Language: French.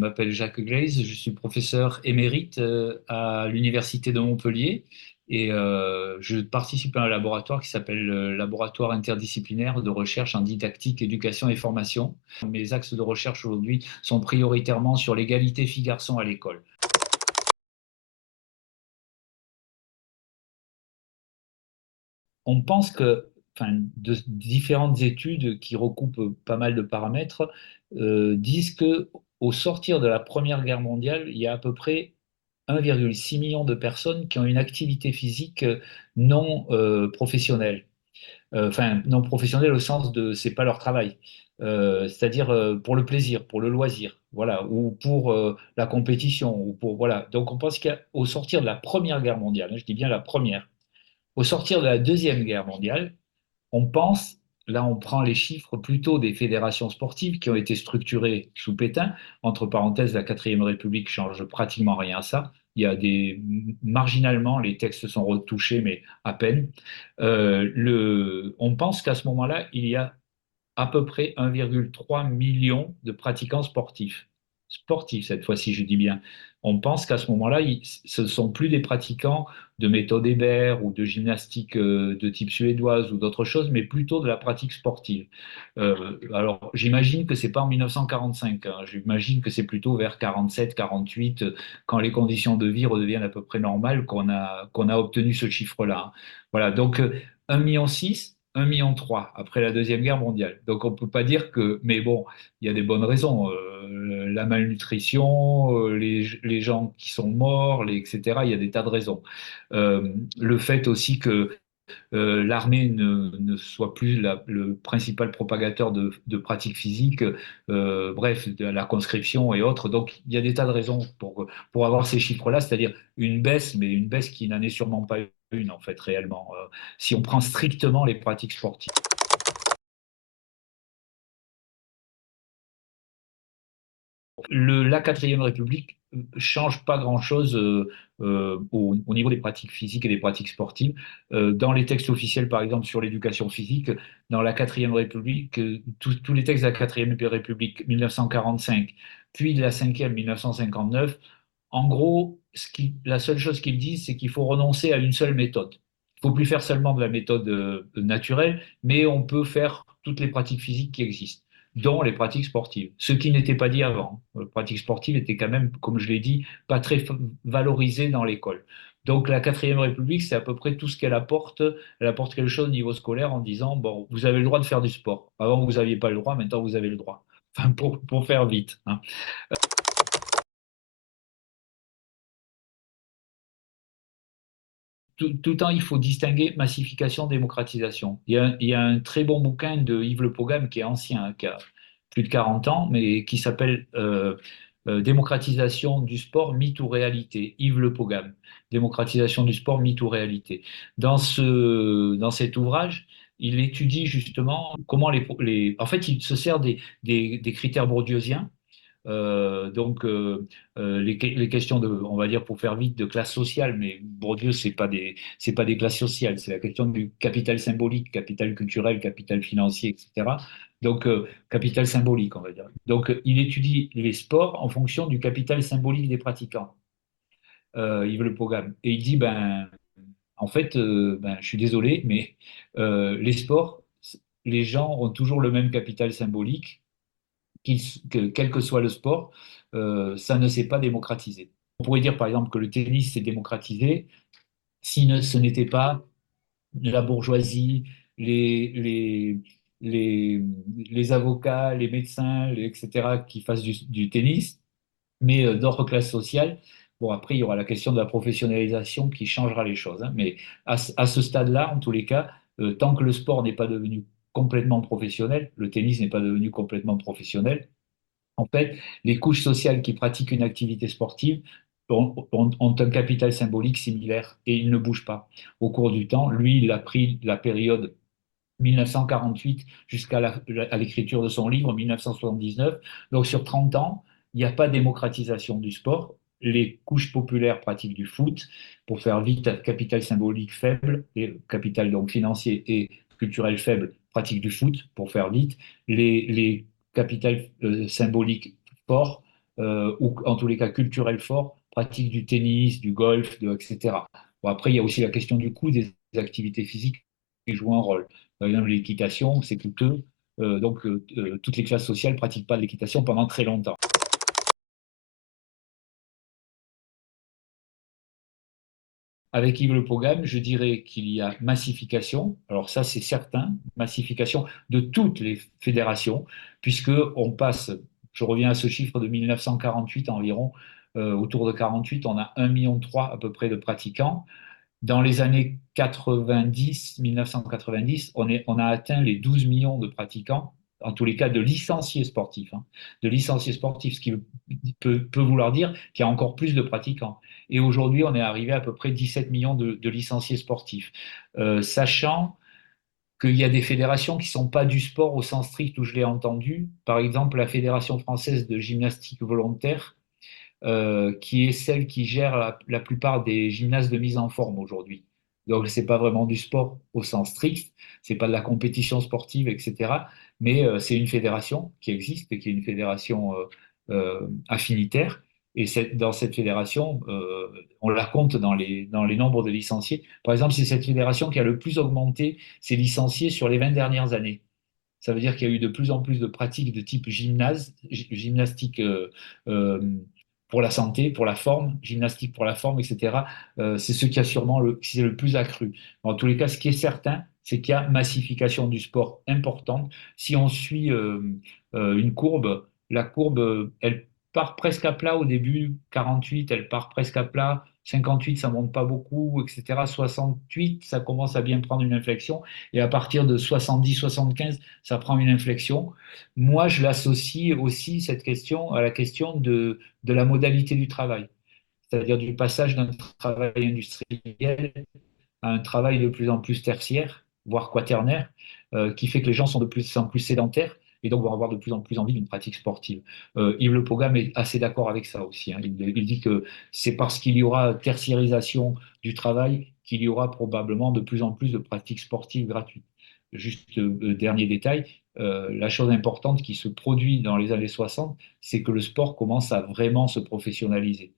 Je m'appelle Jacques Glaise, je suis professeur émérite à l'Université de Montpellier et je participe à un laboratoire qui s'appelle le Laboratoire interdisciplinaire de recherche en didactique, éducation et formation. Mes axes de recherche aujourd'hui sont prioritairement sur l'égalité filles-garçons à l'école. On pense que, enfin, de différentes études qui recoupent pas mal de paramètres disent que au sortir de la Première Guerre mondiale, il y a à peu près 1,6 million de personnes qui ont une activité physique non professionnelle. Enfin, non professionnelle au sens de c'est pas leur travail. C'est-à-dire pour le plaisir, pour le loisir, voilà, ou pour la compétition, ou pour voilà. Donc on pense qu'au sortir de la Première Guerre mondiale, hein, je dis bien la première, au sortir de la Deuxième Guerre mondiale, on pense, là on prend les chiffres plutôt des fédérations sportives qui ont été structurées sous Pétain, entre parenthèses, la quatrième République change pratiquement rien à ça. Il y a marginalement, les textes sont retouchés, mais à peine. On pense qu'à ce moment-là, il y a à peu près 1,3 million de pratiquants sportifs. Sportifs, cette fois-ci, je dis bien. On pense qu'à ce moment-là, ce ne sont plus des pratiquants de méthode Hébert ou de gymnastique de type suédoise ou d'autres choses, mais plutôt de la pratique sportive. Alors, j'imagine que c'est pas en 1945, hein. J'imagine que c'est plutôt vers 47, 48, quand les conditions de vie redeviennent à peu près normales, qu'on a obtenu ce chiffre-là. Voilà, donc 1,6 million, 1,3 million après la Deuxième Guerre mondiale. Donc on ne peut pas dire que, mais bon, il y a des bonnes raisons. La malnutrition, les gens qui sont morts, etc. Il y a des tas de raisons. Le fait aussi que l'armée ne soit plus le principal propagateur de pratiques physiques, bref, de la conscription et autres. Donc, il y a des tas de raisons pour avoir ces chiffres-là, c'est-à-dire une baisse, mais une baisse qui n'en est sûrement pas une, en fait, réellement, si on prend strictement les pratiques sportives. La quatrième République change pas grand-chose au niveau des pratiques physiques et des pratiques sportives. Dans les textes officiels, par exemple, sur l'éducation physique, dans la quatrième République, tous les textes de la quatrième République, 1945, puis de la cinquième, 1959, en gros, la seule chose qu'ils disent, c'est qu'il faut renoncer à une seule méthode. Il ne faut plus faire seulement de la méthode naturelle, mais on peut faire toutes les pratiques physiques qui existent, dont les pratiques sportives. Ce qui n'était pas dit avant. Les pratiques sportives étaient quand même, comme je l'ai dit, pas très valorisées dans l'école. Donc la quatrième République, c'est à peu près tout ce qu'elle apporte. Elle apporte quelque chose au niveau scolaire en disant, bon, vous avez le droit de faire du sport. Avant, vous n'aviez pas le droit, maintenant, vous avez le droit. Enfin, pour faire vite, hein. Tout le temps, il faut distinguer massification, démocratisation. Il y a un très bon bouquin de Yves Le Pogam qui est ancien, hein, qui a plus de 40 ans, mais qui s'appelle Démocratisation du sport, mythe ou réalité. Yves Le Pogam. Démocratisation du sport, mythe ou réalité. Dans cet ouvrage, il étudie justement comment en fait, il se sert des critères bourdieusiens, les questions de, on va dire pour faire vite, de classe sociale, mais Bourdieu, c'est pas des classes sociales, c'est la question du capital symbolique, capital culturel, capital financier, etc. Donc, capital symbolique, on va dire. Donc, il étudie les sports en fonction du capital symbolique des pratiquants, Yves Le Pogam. Et il dit, ben, en fait, ben, je suis désolé, mais les sports, les gens ont toujours le même capital symbolique quel que soit le sport, ça ne s'est pas démocratisé. On pourrait dire par exemple que le tennis s'est démocratisé si ce n'était pas la bourgeoisie, les, les, les, les avocats, les médecins, etc., qui fassent du tennis, mais d'autres classes sociales. Bon, après, il y aura la question de la professionnalisation qui changera les choses, hein, mais à ce stade-là, en tous les cas, tant que le sport n'est pas devenu complètement professionnel, le tennis n'est pas devenu complètement professionnel, en fait, les couches sociales qui pratiquent une activité sportive ont un capital symbolique similaire et ils ne bougent pas. Au cours du temps, lui, il a pris la période 1948 jusqu'à à l'écriture de son livre 1979. Donc sur 30 ans, il n'y a pas de démocratisation du sport. Les couches populaires pratiquent du foot. Pour faire vite, capital symbolique faible, et capital donc financier et culturel faible pratiquent du foot. Pour faire vite, les capitales symboliques forts ou en tous les cas culturel fort, pratiquent du tennis, du golf, etc. Bon, après, il y a aussi la question du coût des activités physiques qui jouent un rôle. Par exemple, l'équitation, c'est coûteux, toutes les classes sociales ne pratiquent pas l'équitation pendant très longtemps. Avec Yves Le Pogam, je dirais qu'il y a massification, alors ça c'est certain, massification de toutes les fédérations, puisque on passe, je reviens à ce chiffre de 1948 environ, autour de 48, on a 1,3 million à peu près de pratiquants. Dans les années 90, 1990, on a atteint les 12 millions de pratiquants, en tous les cas de licenciés sportifs, hein, de licenciés sportifs, ce qui peut vouloir dire qu'il y a encore plus de pratiquants. Et aujourd'hui, on est arrivé à peu près 17 millions de licenciés sportifs. Sachant qu'il y a des fédérations qui ne sont pas du sport au sens strict où je l'ai entendu. Par exemple, la Fédération française de gymnastique volontaire, qui est celle qui gère la plupart des gymnases de mise en forme aujourd'hui. Donc, ce n'est pas vraiment du sport au sens strict, ce n'est pas de la compétition sportive, etc. Mais c'est une fédération qui existe, qui est une fédération affinitaire. Et dans cette fédération, on la compte dans les nombres de licenciés. Par exemple, c'est cette fédération qui a le plus augmenté ses licenciés sur les 20 dernières années. Ça veut dire qu'il y a eu de plus en plus de pratiques de type gymnastique euh, pour la santé, pour la forme, gymnastique pour la forme, etc. C'est ce qui est le plus accru. En tous les cas, ce qui est certain, c'est qu'il y a massification du sport importante. Si on suit une courbe, la courbe, elle part presque à plat au début, 48, elle part presque à plat, 58, ça monte pas beaucoup, etc. 68, ça commence à bien prendre une inflexion, et à partir de 70, 75, ça prend une inflexion. Moi, je l'associe aussi, cette question, à la question de la modalité du travail, c'est-à-dire du passage d'un travail industriel à un travail de plus en plus tertiaire, voire quaternaire, qui fait que les gens sont de plus en plus sédentaires et donc vont avoir de plus en plus envie d'une pratique sportive. Yves Le Pogam est assez d'accord avec ça aussi, hein. Il dit que c'est parce qu'il y aura tertiarisation du travail qu'il y aura probablement de plus en plus de pratiques sportives gratuites. Juste dernier détail, la chose importante qui se produit dans les années 60, c'est que le sport commence à vraiment se professionnaliser.